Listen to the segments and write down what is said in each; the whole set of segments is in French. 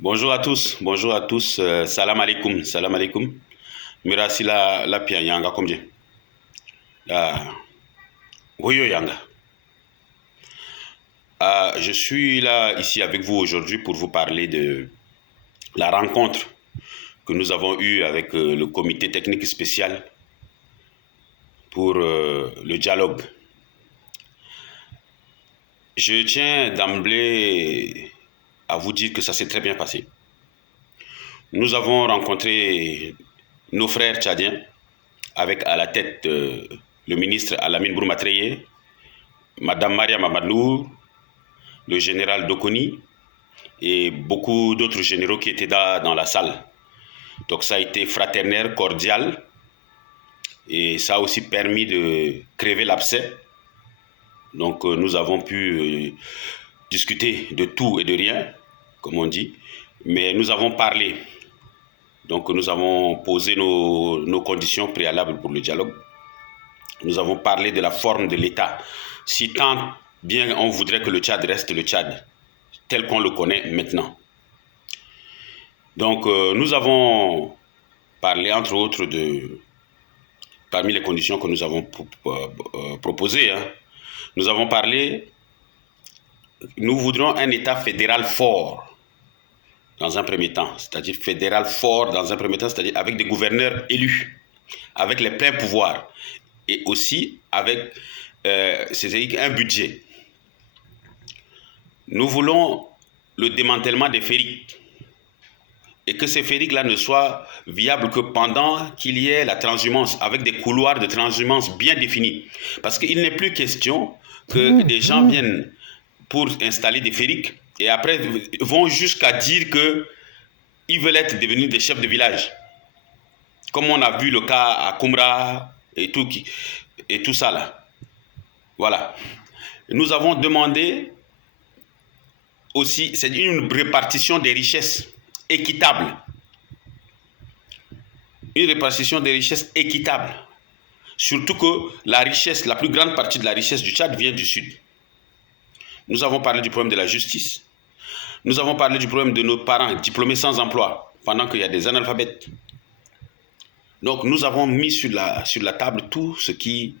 Bonjour à tous, salam alaikum, salam alaikum. Mirasi la pia yanga comme je. Woyo yanga. Je suis là ici avec vous aujourd'hui pour vous parler de la rencontre que nous avons eue avec le comité technique spécial pour le dialogue. Je tiens d'emblée à vous dire que ça s'est très bien passé. Nous avons rencontré nos frères tchadiens avec à la tête le ministre Alamine Bourmatreye, Madame Maria Mamadou, le général Dokoni et beaucoup d'autres généraux qui étaient dans la salle. Donc ça a été fraternel, cordial et ça a aussi permis de crever l'abcès. Donc nous avons pu discuter de tout et de rien, comme on dit, mais nous avons parlé. Donc nous avons posé nos conditions préalables pour le dialogue. Nous avons parlé de la forme de l'État. Si tant bien on voudrait que le Tchad reste le Tchad, tel qu'on le connaît maintenant. Donc nous avons parlé entre autres parmi les conditions que nous avons proposées. Nous avons parlé, nous voudrons un État fédéral fort dans un premier temps, c'est-à-dire fédéral fort dans un premier temps, c'est-à-dire avec des gouverneurs élus, avec les pleins pouvoirs et aussi avec c'est-à-dire un budget. Nous voulons le démantèlement des ferriques et que ces ferriques-là ne soient viables que pendant qu'il y ait la transhumance, avec des couloirs de transhumance bien définis. Parce qu'il n'est plus question que des gens viennent pour installer des ferriques et après vont jusqu'à dire qu'ils veulent être devenus des chefs de village. Comme on a vu le cas à Koumra et tout ça là. Voilà. Nous avons demandé aussi, c'est une répartition des richesses équitable. Une répartition des richesses équitable. Surtout que la richesse, la plus grande partie de la richesse du Tchad vient du Sud. Nous avons parlé du problème de la justice. Nous avons parlé du problème de nos parents diplômés sans emploi, pendant qu'il y a des analphabètes. Donc nous avons mis sur la table tout ce qui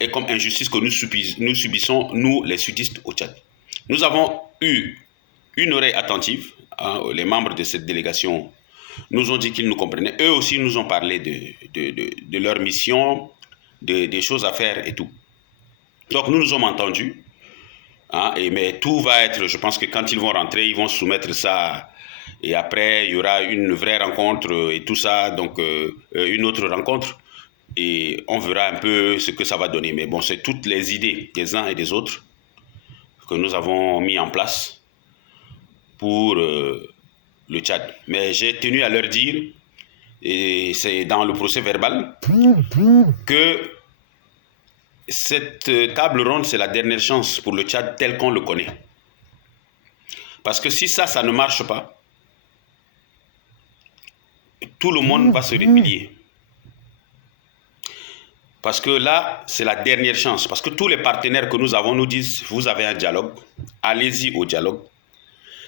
est comme injustice que nous subissons, nous les sudistes au Tchad. Nous avons eu une oreille attentive. Les membres de cette délégation nous ont dit qu'ils nous comprenaient. Eux aussi nous ont parlé de leur mission, des choses à faire et tout. Donc nous nous sommes entendus. Mais tout va être, je pense que quand ils vont rentrer, ils vont soumettre ça. Et après, il y aura une vraie rencontre et tout ça. Donc une autre rencontre. Et on verra un peu ce que ça va donner. Mais bon, c'est toutes les idées des uns et des autres que nous avons mis en place pour le Tchad. Mais j'ai tenu à leur dire, et c'est dans le procès verbal, que cette table ronde, c'est la dernière chance pour le Tchad tel qu'on le connaît. Parce que si ça ne marche pas, tout le monde va se replier. Parce que là, c'est la dernière chance. Parce que tous les partenaires que nous avons nous disent, vous avez un dialogue, allez-y au dialogue.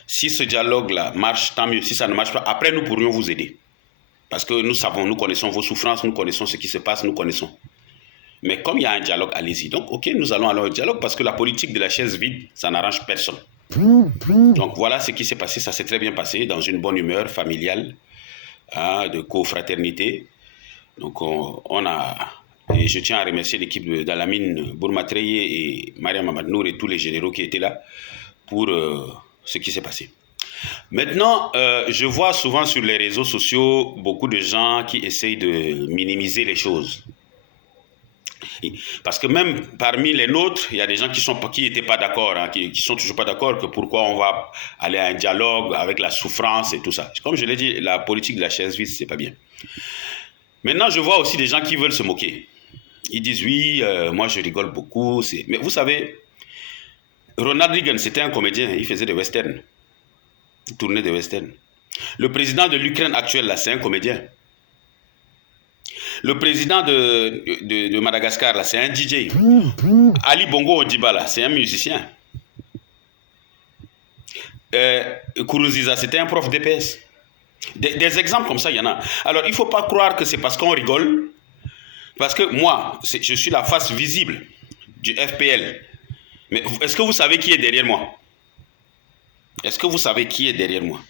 Si ce dialogue-là marche, tant mieux. Si ça ne marche pas, après, nous pourrions vous aider. Parce que nous savons, nous connaissons vos souffrances, nous connaissons ce qui se passe, nous connaissons. Mais comme il y a un dialogue, allez-y. Donc, ok, nous allons aller au dialogue parce que la politique de la chaise vide, ça n'arrange personne. Donc, voilà ce qui s'est passé. Ça s'est très bien passé dans une bonne humeur familiale, de cofraternité. Donc, et je tiens à remercier l'équipe d'Alamine Bourmatreye et Maria Mamadou et tous les généraux qui étaient là pour ce qui s'est passé. Maintenant, je vois souvent sur les réseaux sociaux beaucoup de gens qui essayent de minimiser les choses. Parce que même parmi les nôtres, il y a des gens qui n'étaient pas d'accord, qui sont toujours pas d'accord que pourquoi on va aller à un dialogue avec la souffrance et tout ça. Comme je l'ai dit, la politique de la chaise vide, c'est pas bien. Maintenant, je vois aussi des gens qui veulent se moquer. Ils disent oui, moi je rigole beaucoup. Mais vous savez, Ronald Reagan, c'était un comédien, il faisait des westerns. Il tournait des westerns. Le président de l'Ukraine actuel, là, c'est un comédien. Le président de Madagascar, là, c'est un DJ. Ali Bongo Odiba, là, c'est un musicien. Kourouziza, c'était un prof d'EPS. Des exemples comme ça, il y en a. Alors, il ne faut pas croire que c'est parce qu'on rigole. Parce que moi, je suis la face visible du FPL. Mais est-ce que vous savez qui est derrière moi? Est-ce que vous savez qui est derrière moi?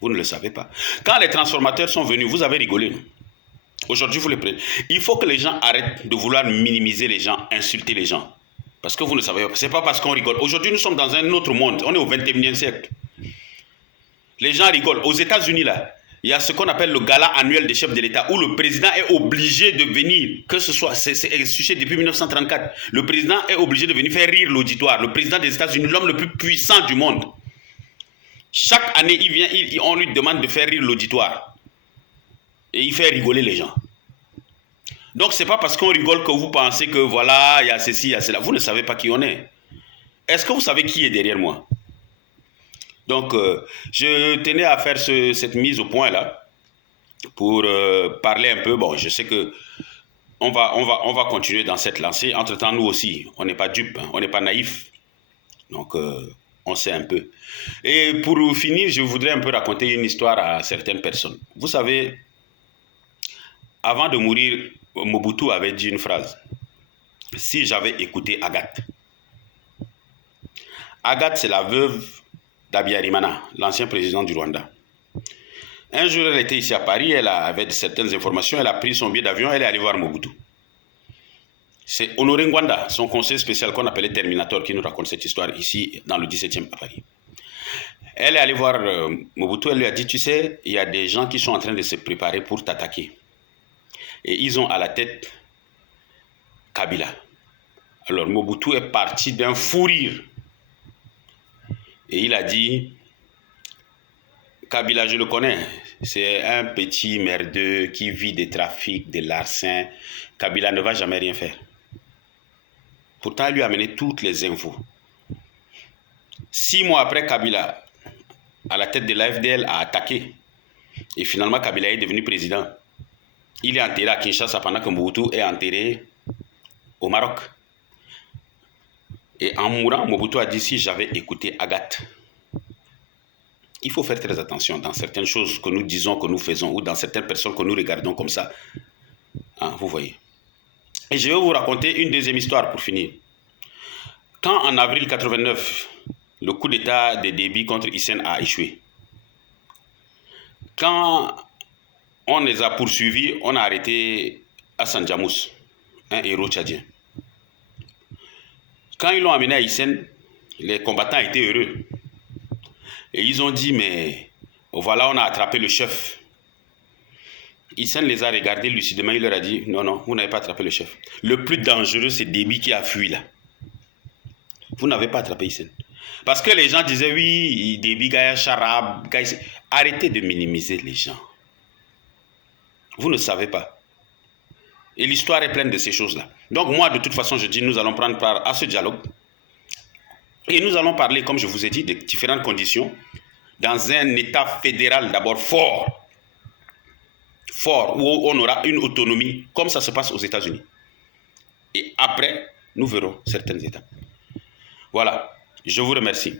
Vous ne le savez pas. Quand les transformateurs sont venus, vous avez rigolé. Aujourd'hui, vous les prenez. Il faut que les gens arrêtent de vouloir minimiser les gens, insulter les gens. Parce que vous ne savez pas. Ce n'est pas parce qu'on rigole. Aujourd'hui, nous sommes dans un autre monde. On est au 21e siècle. Les gens rigolent. Aux États-Unis, là, il y a ce qu'on appelle le gala annuel des chefs de l'État où le président est obligé de venir, que ce soit, c'est institué depuis 1934, le président est obligé de venir faire rire l'auditoire. Le président des États-Unis, l'homme le plus puissant du monde. Chaque année, il vient, on lui demande de faire rire l'auditoire. Et il fait rigoler les gens. Donc, ce n'est pas parce qu'on rigole que vous pensez que voilà, il y a ceci, il y a cela. Vous ne savez pas qui on est. Est-ce que vous savez qui est derrière moi? Donc, je tenais à faire cette mise au point là pour parler un peu. Bon, je sais que on va continuer dans cette lancée. Entre-temps, nous aussi, on n'est pas dupes, hein, on n'est pas naïfs. Donc, on sait un peu. Et pour finir, je voudrais un peu raconter une histoire à certaines personnes. Vous savez, avant de mourir, Mobutu avait dit une phrase. Si j'avais écouté Agathe. Agathe, c'est la veuve d'Habyarimana, l'ancien président du Rwanda. Un jour, elle était ici à Paris, elle avait certaines informations, elle a pris son billet d'avion, elle est allée voir Mobutu. C'est Honoré Ngwanda, son conseiller spécial qu'on appelait Terminator, qui nous raconte cette histoire ici, dans le 17e à Paris. Elle est allée voir Mobutu, elle lui a dit, tu sais, il y a des gens qui sont en train de se préparer pour t'attaquer. Et ils ont à la tête Kabila. Alors Mobutu est parti d'un fou rire. Et il a dit, Kabila, je le connais, c'est un petit merdeux qui vit des trafics, des larcins. Kabila ne va jamais rien faire. Pourtant, il lui a amené toutes les infos. 6 mois après, Kabila, à la tête de l'AFDL, a attaqué. Et finalement, Kabila est devenu président. Il est enterré à Kinshasa pendant que Mobutu est enterré au Maroc. Et en mourant, Mobutu a dit, si j'avais écouté Agathe. Il faut faire très attention dans certaines choses que nous disons, que nous faisons, ou dans certaines personnes que nous regardons comme ça. Hein, vous voyez. Et je vais vous raconter une deuxième histoire pour finir. Quand en avril 89, le coup d'état de Déby contre Hissène a échoué, quand on les a poursuivis, on a arrêté Hassan Djamous, un héros tchadien. Quand ils l'ont amené à Hissène, les combattants étaient heureux. Et ils ont dit, mais voilà, on a attrapé le chef. Hissène les a regardés lucidement, il leur a dit, non, non, vous n'avez pas attrapé le chef. Le plus dangereux, c'est Déby qui a fui là. Vous n'avez pas attrapé Hissène. Parce que les gens disaient, oui, Déby, Gaïa, Charab, Gaïa. Arrêtez de minimiser les gens. Vous ne savez pas. Et l'histoire est pleine de ces choses-là. Donc moi, de toute façon, je dis, nous allons prendre part à ce dialogue. Et nous allons parler, comme je vous ai dit, de différentes conditions dans un État fédéral d'abord fort, où on aura une autonomie, comme ça se passe aux États-Unis. Et après, nous verrons certaines étapes. Voilà, je vous remercie.